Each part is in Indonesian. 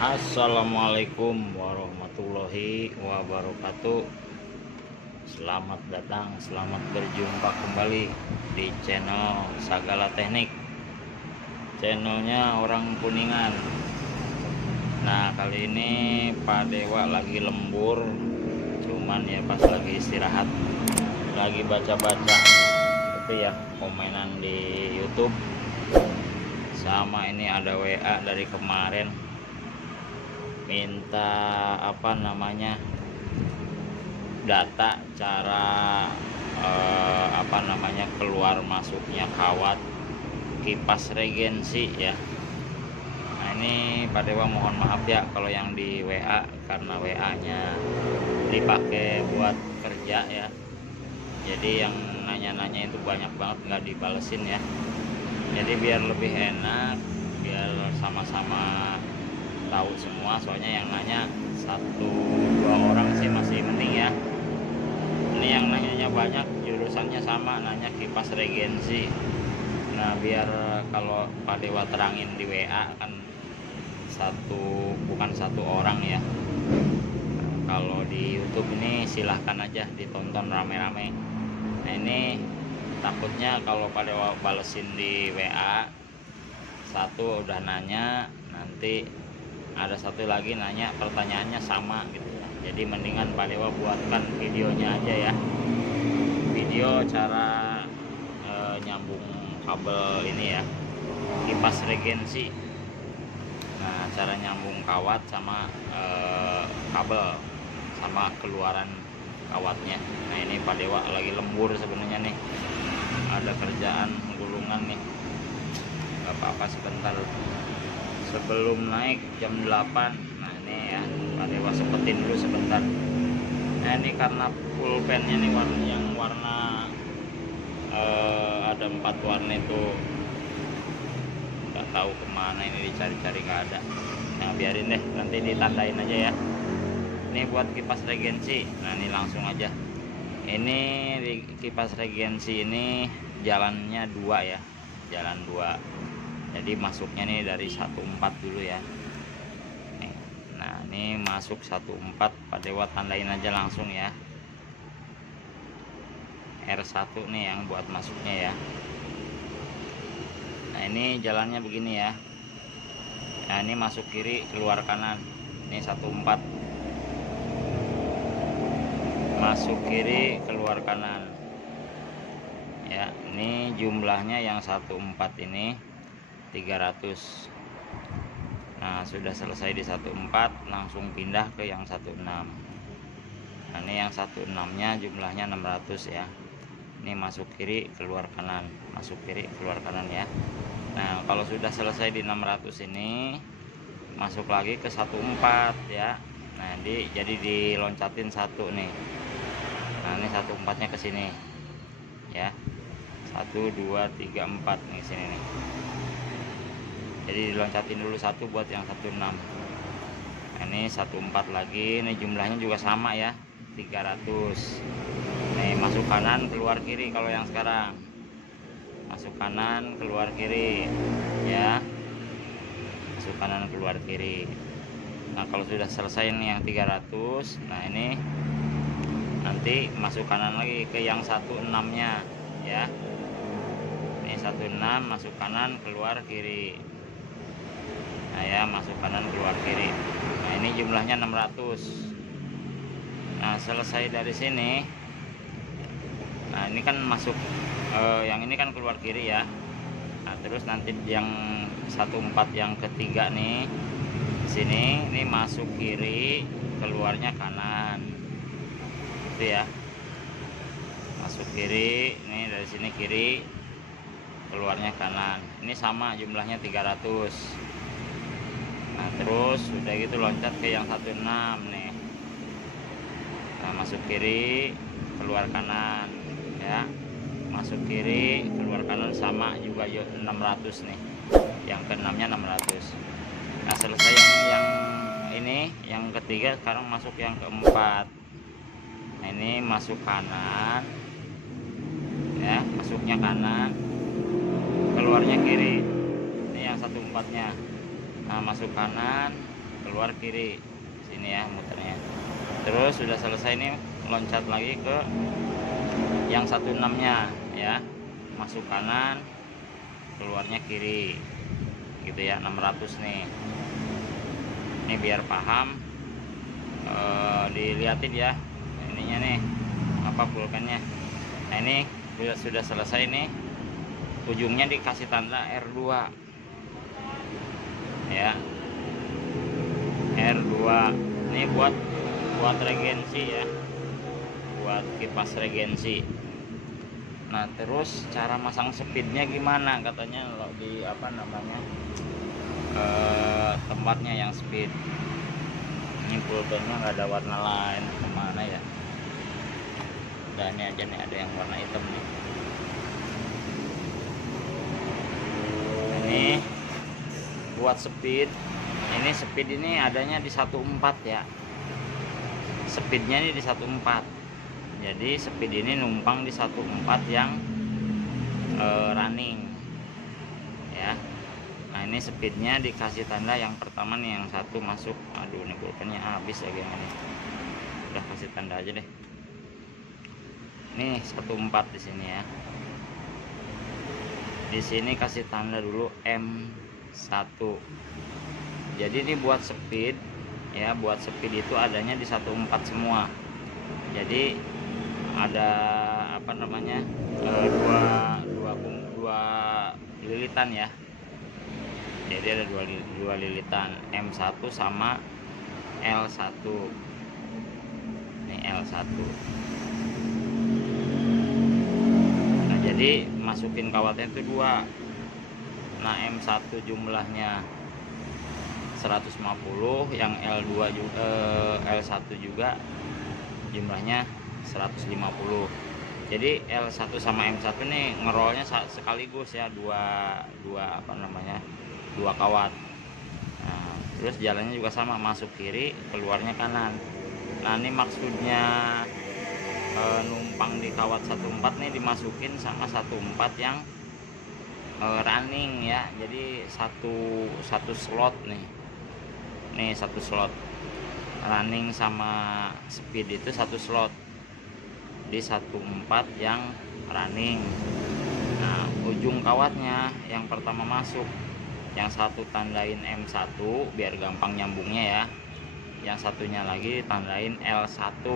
Assalamualaikum warahmatullahi wabarakatuh. Selamat datang, selamat berjumpa kembali di channel Sagala Teknik, channelnya orang Kuningan. Nah, kali ini Pak Dewa lagi lembur, cuman ya pas lagi istirahat, lagi baca-baca itu ya komenan di YouTube. Sama ini ada WA dari kemarin, minta data cara keluar masuknya kawat kipas regensi ya. Nah, ini Pak Dewa mohon maaf ya kalau yang di WA, karena WA nya dipakai buat kerja ya, jadi yang nanya-nanya itu banyak banget nggak dibalesin ya. Jadi biar lebih enak, biar sama-sama tahu semua, soalnya yang nanya 1-2 orang sih masih mending ya. Ini yang nanyanya banyak, jurusannya sama, nanya kipas regensi. Nah, biar kalau Pak Dewa terangin di WA kan bukan satu orang ya. Kalau di YouTube ini silahkan aja ditonton rame-rame. Nah, ini takutnya kalau Pak Dewa balesin di WA satu udah nanya, nanti ada satu lagi nanya pertanyaannya sama gitu ya. Jadi mendingan Pak Dewa buatkan videonya aja ya, video cara nyambung kabel ini ya, kipas regensi. Nah, cara nyambung kawat sama kabel sama keluaran kawatnya. Nah, ini Pak Dewa lagi lembur sebenarnya nih, ada kerjaan gulungan nih, gak apa-apa sebentar sebelum naik jam 8. Nah, ini ya Pak Dewa sepetin dulu sebentar. Nah, ini karena pulpennya nih warna ada 4 warna itu nggak tahu kemana, ini dicari-cari nggak ada. Nah, biarin deh, nanti ditandain aja ya. Ini buat kipas regensi. Nah, ini langsung aja. Ini di kipas regensi ini jalannya 2 ya, jalan 2. Jadi masuknya nih dari 14 dulu ya. Nah, ini masuk 14, Pak Dewa tandain aja langsung ya. R1 nih yang buat masuknya ya. Nah, ini jalannya begini ya. Nah, ini masuk kiri keluar kanan. Ini 14. Masuk kiri keluar kanan. Ya, ini jumlahnya yang 14 ini 300. Nah, sudah selesai di 14, langsung pindah ke yang 16. Nah, ini yang 16 nya jumlahnya 600 ya. Ini masuk kiri keluar kanan, masuk kiri keluar kanan ya. Nah, kalau sudah selesai di 600 ini, masuk lagi ke 14 ya. Nah, jadi diloncatin 1 nih. Nah, ini 14 nya ke sini ya. 1 2 3 4 nih sini nih. Jadi diloncatin dulu 1 buat yang 16. Nah, ini 14 lagi, ini jumlahnya juga sama ya, 300. Nih, masuk kanan keluar kiri kalau yang sekarang. Masuk kanan keluar kiri ya. Masuk kanan keluar kiri. Nah, kalau sudah selesai ini yang 300, nah ini nanti masuk kanan lagi ke yang 16 nya ya. Ini 16 masuk kanan keluar kiri. Nah ya, masuk kanan keluar kiri. Nah, ini jumlahnya 600. Nah, selesai dari sini. Nah, ini kan masuk yang ini kan keluar kiri ya. Nah, terus nanti yang 14 yang ketiga nih sini, ini masuk kiri keluarnya kanan itu ya. Masuk kiri, ini dari sini kiri keluarnya kanan. Ini sama jumlahnya 300. Nah, terus udah gitu loncat ke yang 16 nih. Nah, masuk kiri keluar kanan ya. Masuk kiri keluar kanan sama juga 600 nih. Yang ke-6 nya 600. Nah, selesai yang ini, yang ketiga, sekarang masuk yang keempat. Nah, ini masuk kanan ya, masuknya kanan keluarnya kiri. Ini yang 14 nya. Nah, masuk kanan keluar kiri sini ya muternya. Terus sudah selesai nih loncat lagi ke yang 16-nya ya, masuk kanan keluarnya kiri gitu ya, 600 nih. Ini biar paham, dilihatin ya ininya nih apa pulpennya. Nah ini sudah selesai nih, ujungnya dikasih tanda R2 ya, R2 ini buat regensi ya, buat kipas regensi. Nah terus cara masang speednya gimana, katanya kalau di apa namanya tempatnya yang speed. Ini pulpennya nggak ada warna lain, kemana ya, udah ini aja nih, ada yang warna hitam nih. Ini buat speed, ini speed ini adanya di 14 ya, speednya ini di 14. Jadi speed ini numpang di 14 yang running ya. Nah ini speednya dikasih tanda yang pertama nih, yang satu masuk. Aduh ini pulpennya habis lagi yang ini, udah kasih tanda aja deh. Nih 14 di sini ya, di sini kasih tanda dulu M1. Jadi ini buat speed ya, buat speed itu adanya di 14 semua. Jadi ada apa namanya dua lilitan ya. Jadi ada dua lilitan, M1 sama L1. Ini L1. Nah jadi masukin kawatnya itu 2. Nah M1 jumlahnya 150, yang L2 juga, L1 juga jumlahnya 150. Jadi L1 sama M1 nih ngerolnya sekaligus ya, dua apa namanya, 2 kawat. Nah, terus jalannya juga sama, masuk kiri keluarnya kanan. Nah ini maksudnya numpang di kawat 14 nih dimasukin sama 14 yang running ya. Jadi satu slot nih, satu slot running sama speed itu satu slot di 14 yang running. Nah ujung kawatnya yang pertama masuk, yang satu tandain M1 biar gampang nyambungnya ya, yang satunya lagi tandain L1.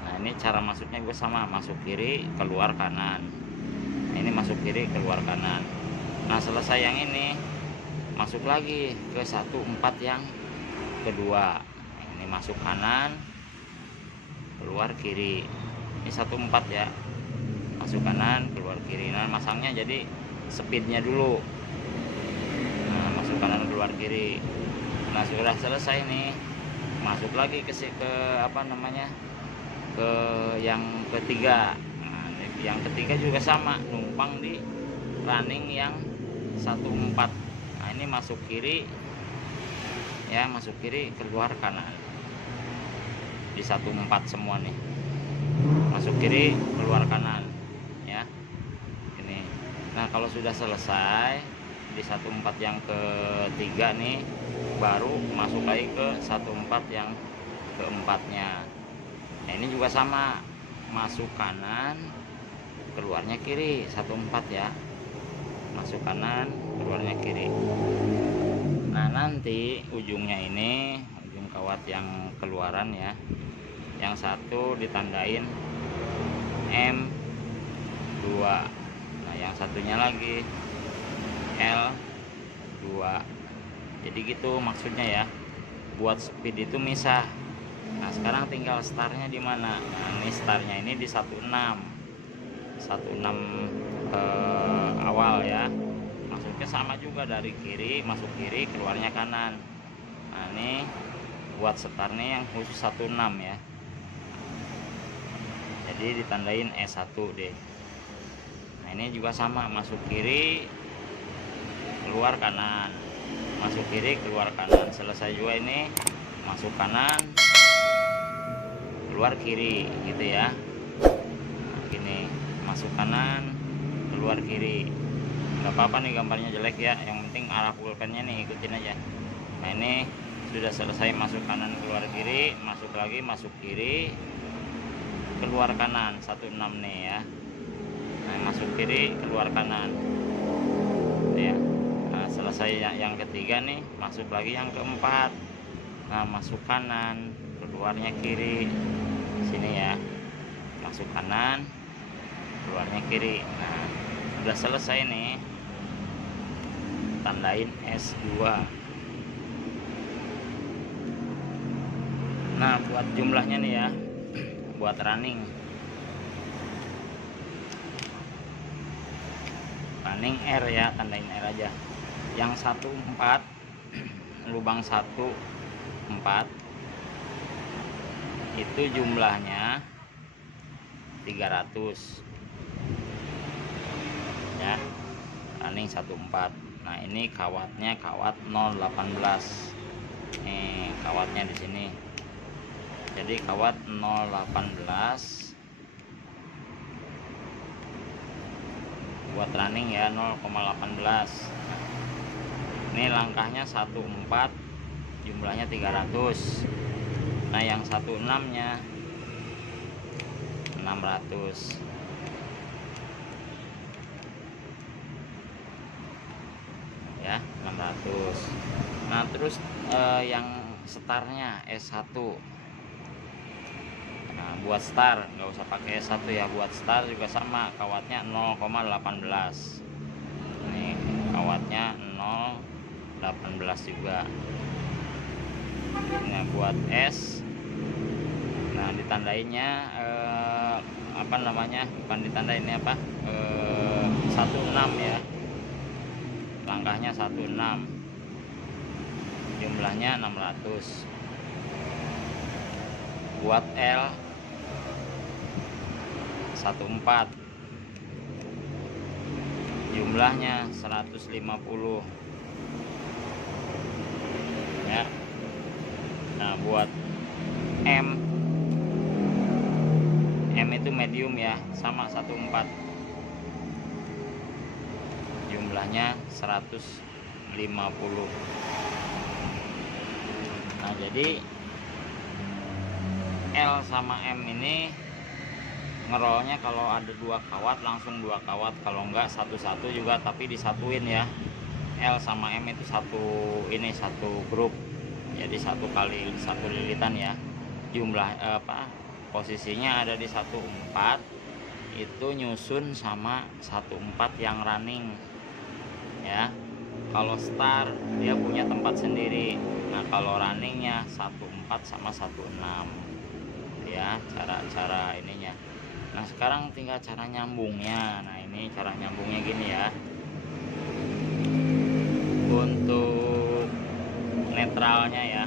Nah ini cara masuknya gue sama, masuk kiri keluar kanan. Nah, ini masuk kiri keluar kanan. Nah selesai yang ini masuk lagi ke 14 yang kedua. Nah, ini masuk kanan keluar kiri. Ini 14 ya, masuk kanan keluar kiri. Nah masangnya jadi speednya dulu, nah masuk kanan keluar kiri. Nah sudah selesai nih, masuk lagi ke apa namanya, ke yang ketiga. Nah, yang ketiga juga sama, numpang di running yang 14. Nah ini masuk kiri ya, masuk kiri keluar kanan di 14 semua nih, masuk kiri keluar kanan ya ini. Nah kalau sudah selesai di 14 yang ketiga nih, baru masuk lagi ke 14 yang keempatnya. Nah ini juga sama, masuk kanan keluarnya kiri 14 ya, masuk kanan keluarnya kiri. Nah nanti ujungnya ini, ujung kawat yang keluaran ya, yang satu ditandain M2. Nah yang satunya lagi L2. Jadi gitu maksudnya ya, buat speed itu misah. Nah sekarang tinggal startnya di mana. Nah ini startnya ini di 16 awal ya, masuknya sama juga dari kiri, masuk kiri keluarnya kanan. Nah ini buat startnya yang khusus 16 ya, jadi ditandain E1 deh. Nah ini juga sama, masuk kiri keluar kanan, masuk kiri keluar kanan. Selesai juga ini, masuk kanan keluar kiri gitu ya. Nah, gini, masuk kanan keluar kiri. Nggak apa-apa nih gambarnya jelek ya, yang penting arah pulpennya nih ikutin aja. Nah ini Sudah selesai masuk kanan keluar kiri, masuk lagi masuk kiri keluar kanan 16 nih ya. Nah, masuk kiri keluar kanan ya. Nah, selesai yang ketiga nih, masuk lagi yang keempat. Nah, masuk kanan keluarnya kiri sini ya, masuk kanan keluarnya kiri. Nah, sudah selesai nih, tandain S2. Nah, buat jumlahnya nih ya, buat running R ya, tandain R aja. Yang 14 lubang 14 itu jumlahnya 300 ya, running 14. Nah, ini kawatnya kawat 018 nih, kawatnya di sini. Jadi kawat 018 buat running ya, 0,18. Ini langkahnya 14 jumlahnya 300. Nah, yang 16 nya 600 ya, 600. Nah, terus yang startnya S1. Nah, buat start nggak usah pakai S1 ya, buat start juga sama, kawatnya 0,18. Nih, kawatnya 0,18 juga. Nah, buat S, nah ditandainnya apa namanya, bukan ditandainnya apa, 16 ya, langkahnya 16, jumlahnya 600. Buat L 14 jumlahnya 150 ya. Nah, buat M itu medium ya, sama 14 jumlahnya 150. Nah, jadi L sama M ini ngerolnya kalau ada 2 kawat langsung 2 kawat, kalau enggak satu-satu juga tapi disatuin ya. L sama M itu satu grup, jadi 1 kali 1 lilitan ya. Jumlah posisinya ada di 14 itu nyusun sama 14 yang running ya. Kalau start dia punya tempat sendiri. Nah, kalau runningnya 14 sama 16 ya, cara ininya. Nah, sekarang tinggal cara nyambungnya. Nah, ini cara nyambungnya gini ya. Untuk netralnya ya,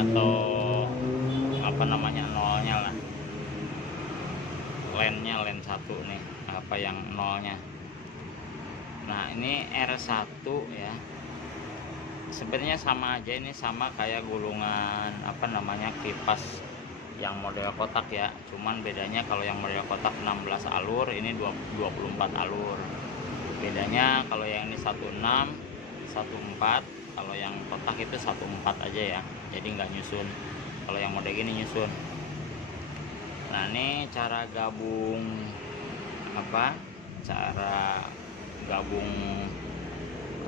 atau apa namanya, nolnya lah, len 1 nih, apa yang nolnya. Nah, ini R1 ya, sebenarnya sama aja, ini sama kayak gulungan apa namanya, kipas yang model kotak ya, cuman bedanya kalau yang model kotak 16 alur, ini 24 alur. Bedanya kalau yang ini 16 14, kalau yang kotak itu 14 aja ya, jadi nggak nyusun. Kalau yang model gini nyusun. Nah, ini cara gabung apa, cara gabung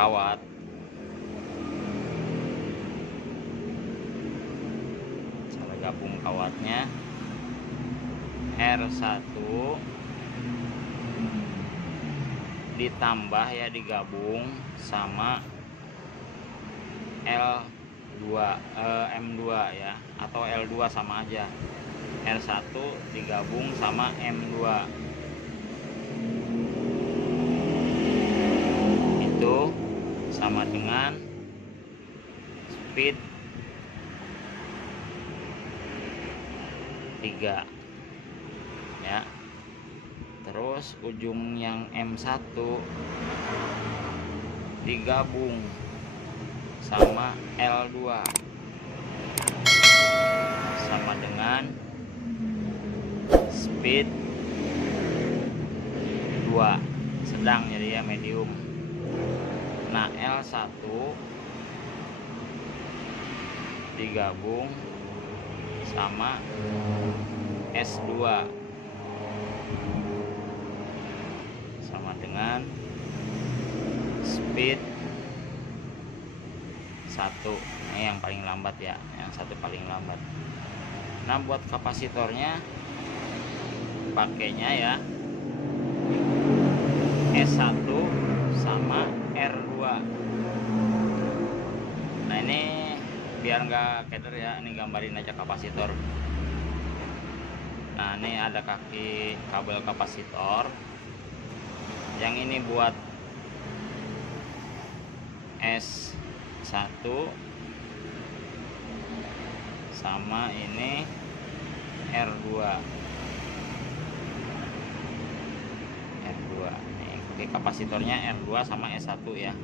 kawat. Cara gabung kawatnya R1 ditambah ya, digabung sama M2 ya, atau L2 sama aja. R1 digabung sama M2 itu sama dengan speed 3 ya. Terus ujung yang M1 digabung sama L2 sama dengan speed 2, sedang jadi ya, medium. Nah, L1 digabung sama S2 sama dengan speed 1. Ini yang paling lambat ya, yang satu paling lambat. Nah, buat kapasitornya pakainya ya S1 sama R2. Nah, ini biar nggak keder ya, ini gambarin aja kapasitor. Nah, ini ada kaki kabel kapasitor. Yang ini buat S1 sama ini R2. Nih, oke, kapasitornya R2 sama S1 ya.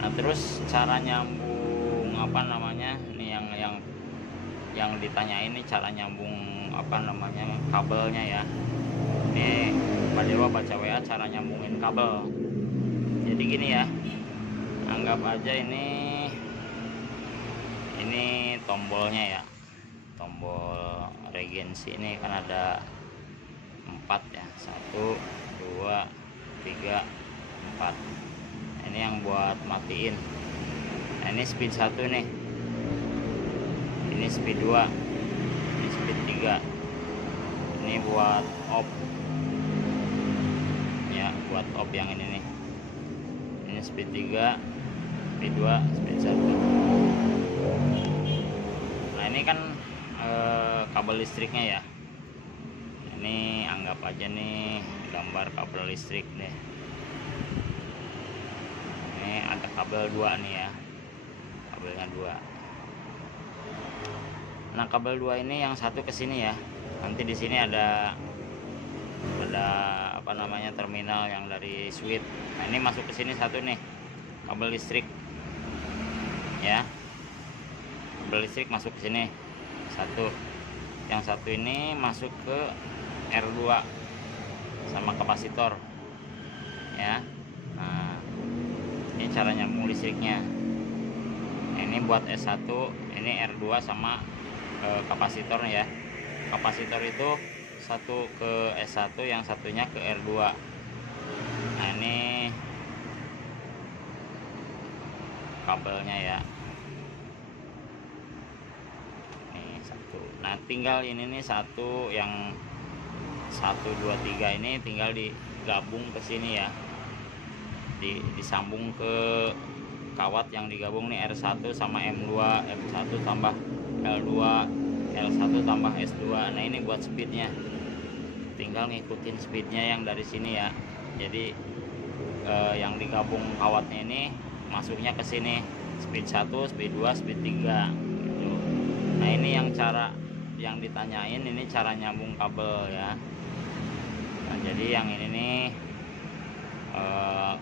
Nah, terus cara nyambung apa namanya? Ini yang ditanya ini cara nyambung apa namanya kabelnya ya. Ini Pak Dewa baca WA cara nyambungin kabel. Jadi gini ya, anggap aja ini tombolnya ya, tombol regensi ini kan ada 4 ya, 1 2 3 4. Ini yang buat matiin. Nah, ini speed 1 nih, ini speed 2, ini speed 3, ini buat off ya, buat off yang ini nih. Ini speed 3, speed 2, speed 1. Nah, ini kan kabel listriknya ya. Ini anggap aja nih gambar kabel listrik deh. Ini ada kabel 2 nih ya, kabelnya 2. Nah, kabel 2 ini yang satu ke sini ya. Nanti di sini ada apa namanya terminal yang dari switch. Nah, ini masuk ke sini satu nih kabel listrik ya, kabel listrik masuk ke sini satu. Yang satu ini masuk ke R2 sama kapasitor ya. Nah, ini cara nyambung listriknya. Ini buat S1, ini R2 sama kapasitornya ya. Kapasitor itu satu ke S1, yang satunya ke R2. Nah, ini kabelnya ya. Ini satu. Nah, tinggal ini nih satu, yang 1 2 3 ini tinggal digabung ke sini ya. Disambung ke kawat yang digabung nih, R1 sama M2, M1 tambah L2, L1 tambah S2. Nah, ini buat speednya, tinggal ngikutin speednya yang dari sini ya. Jadi yang digabung kawatnya ini masuknya ke sini, speed 1, speed 2, speed 3 gitu. Nah, ini yang cara yang ditanyain, ini cara nyambung kabel ya. Nah, jadi yang ini nih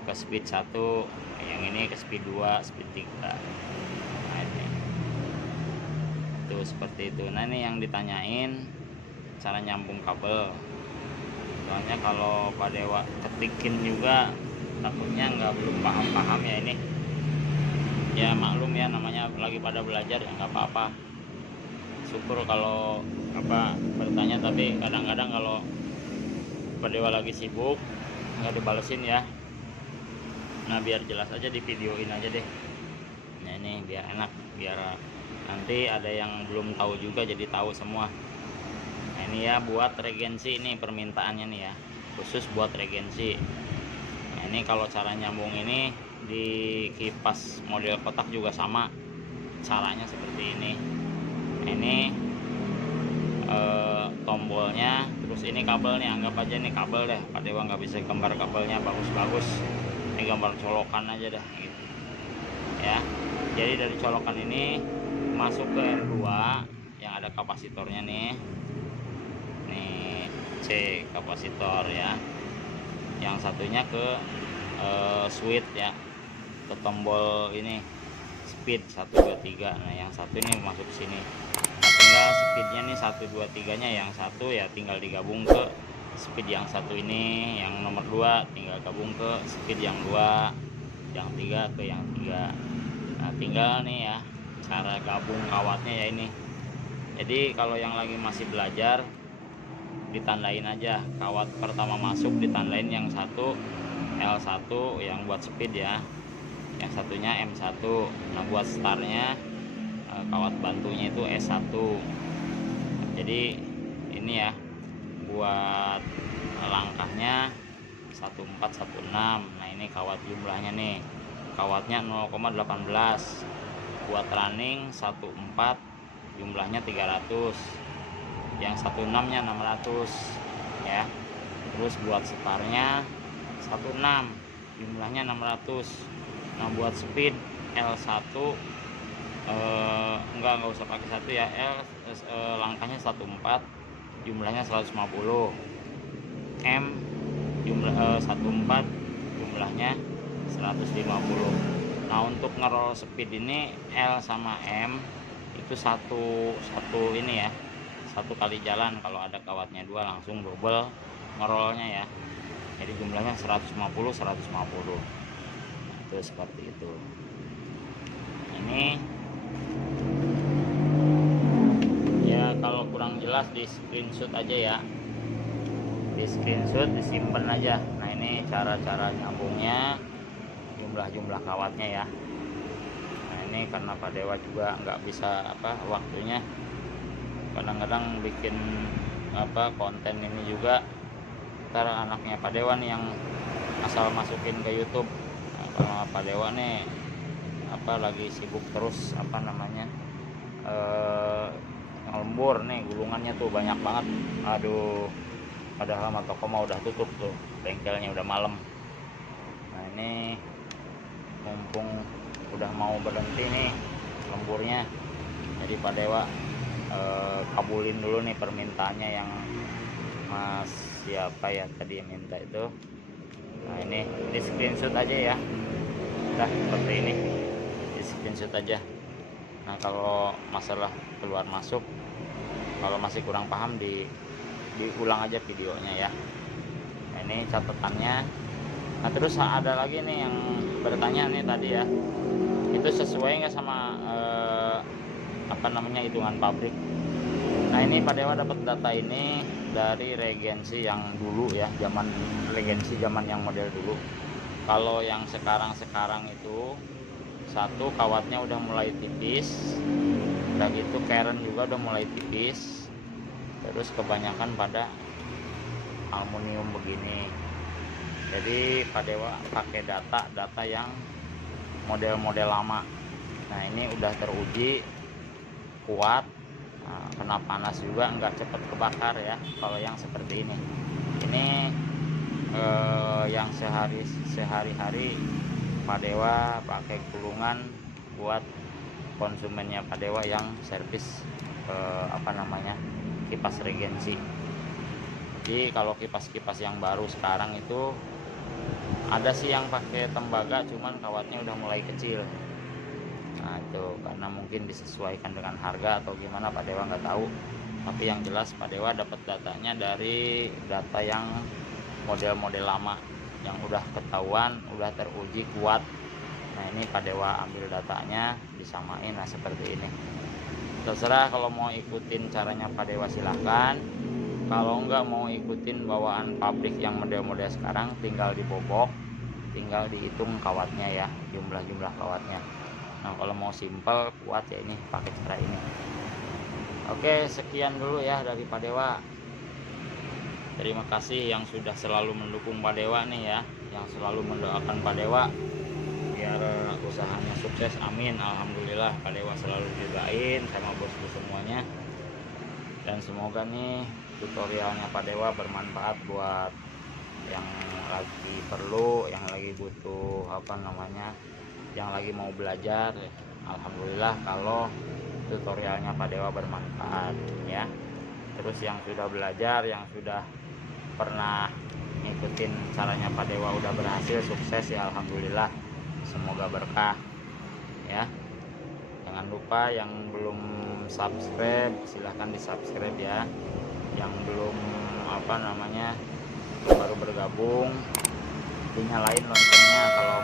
ke speed 1, yang ini ke speed 2, speed 3. Nah, ini tuh seperti itu. Nah, ini yang ditanyain cara nyambung kabel. Soalnya kalau Pak Dewa ketikin juga takutnya belum paham ya. Ini ya maklum ya, namanya lagi pada belajar ya, nggak apa-apa. Syukur kalau bertanya, tapi kadang-kadang kalau Pak Dewa lagi sibuk nggak dibalesin ya. Nah, biar jelas aja di videoin aja deh. Nah, ini biar enak, biar nanti ada yang belum tahu juga jadi tahu semua. Nah, ini ya buat regensi, ini permintaannya nih ya, khusus buat regensi. Nah, ini kalau cara nyambung ini di kipas model kotak juga sama caranya seperti ini. Nah, ini tombolnya, terus ini kabelnya, anggap aja ini kabel deh. Pak Dewa nggak bisa gambar kabelnya bagus-bagus, ini gambar colokan aja dah gitu ya. Jadi dari colokan ini masuk ke R2 yang ada kapasitornya nih C kapasitor ya. Yang satunya ke switch ya, ke tombol ini speed 1 2 3. Nah, yang satu ini masuk sini. Nah, tinggal speednya nih 1 2 3 nya, yang satu ya tinggal digabung ke speed yang satu ini, yang nomor 2 tinggal gabung ke speed yang 2, yang 3 ke yang 3. Nah tinggal nih ya cara gabung kawatnya ya ini. Jadi kalau yang lagi masih belajar ditandain aja, kawat pertama masuk ditandain yang satu L1 yang buat speed ya, yang satunya M1. Nah buat startnya kawat bantunya itu S1. Jadi ini ya buat langkahnya 1416. Nah ini kawat jumlahnya nih, kawatnya 0,18. buat running 14 jumlahnya 300, yang 16 nya 600 ya. Terus buat separnya 16 jumlahnya 600. Nah buat speed L1 enggak usah pakai satu ya, langkahnya 14 jumlahnya 150, M jumlah 14 jumlahnya 150. Nah untuk ngerol speed ini L sama M itu satu ini ya, satu kali jalan. Kalau ada kawatnya dua langsung double ngerolnya ya, jadi jumlahnya 150 itu seperti itu. Ini ya kalau kurang jelas di screenshot aja ya, di screenshot disimpan aja. Nah ini cara-cara nyambungnya, jumlah kawatnya ya. Nah ini karena Pak Dewa juga nggak bisa waktunya, kadang-kadang bikin konten ini juga ntar anaknya Pak Dewa nih yang asal masukin ke YouTube. Nah, Pak Dewa nih lagi sibuk terus ngelembur nih, gulungannya tuh banyak banget. Aduh, padahal sama toko mah udah tutup tuh, bengkelnya udah malam. Nah ini mumpung udah mau berhenti nih lemburnya, jadi Pak Dewa kabulin dulu nih permintaannya yang Mas siapa ya tadi yang minta itu. Nah ini di screenshot aja ya, udah seperti ini, di screenshot aja. Nah kalau masalah keluar masuk, kalau masih kurang paham diulang aja videonya ya. Nah ini catatannya. Nah terus ada lagi nih yang bertanya nih tadi ya, itu sesuai nggak sama hitungan pabrik. Nah ini Pak Dewa dapat data ini dari regensi yang dulu ya, regensi zaman yang model dulu. Kalau yang sekarang itu satu kawatnya udah mulai tipis, udah gitu keren juga udah mulai tipis, terus kebanyakan pada aluminium begini. Jadi Pak Dewa pakai data yang model-model lama. Nah ini udah teruji kuat, kena panas juga nggak cepat kebakar ya. Kalau yang seperti ini yang sehari-hari Pak Dewa pakai gulungan buat konsumennya Pak Dewa yang servis kipas regensi. Jadi kalau kipas-kipas yang baru sekarang itu ada sih yang pakai tembaga, cuman kawatnya udah mulai kecil. Nah itu karena mungkin disesuaikan dengan harga atau gimana, Pak Dewa nggak tahu. Tapi yang jelas Pak Dewa dapat datanya dari data yang model-model lama, yang udah ketahuan, udah teruji kuat. Nah ini Pak Dewa ambil datanya, disamain. Nah seperti ini. Terserah kalau mau ikutin caranya Pak Dewa silahkan. Kalau enggak mau ikutin bawaan pabrik yang model-model sekarang, tinggal dibobok, tinggal dihitung kawatnya ya, jumlah kawatnya. Nah kalau mau simple kuat ya ini pakai cara ini. Oke, sekian dulu ya dari Pak Dewa. Terima kasih yang sudah selalu mendukung Pak Dewa nih ya, yang selalu mendoakan Pak Dewa biar usahanya sukses, amin. Alhamdulillah Pak Dewa selalu jagain sama bosku semuanya. Dan semoga nih tutorialnya Pak Dewa bermanfaat buat yang lagi perlu, yang lagi butuh yang lagi mau belajar. Alhamdulillah kalau tutorialnya Pak Dewa bermanfaat ya. Terus yang sudah belajar, yang sudah pernah ngikutin caranya Pak Dewa udah berhasil sukses ya, alhamdulillah, semoga berkah ya. Jangan lupa yang belum subscribe silahkan di subscribe ya, yang belum baru bergabung dinyalain loncengnya kalau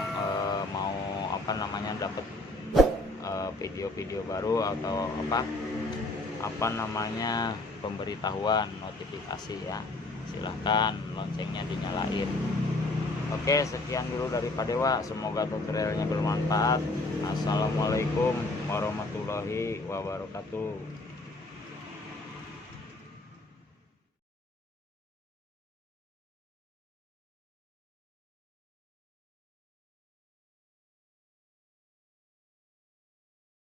mau dapat video-video baru atau apa namanya pemberitahuan notifikasi ya, silahkan loncengnya dinyalain. Oke, sekian dulu dari Pak Dewa, semoga tutorialnya bermanfaat. Assalamualaikum warahmatullahi wabarakatuh.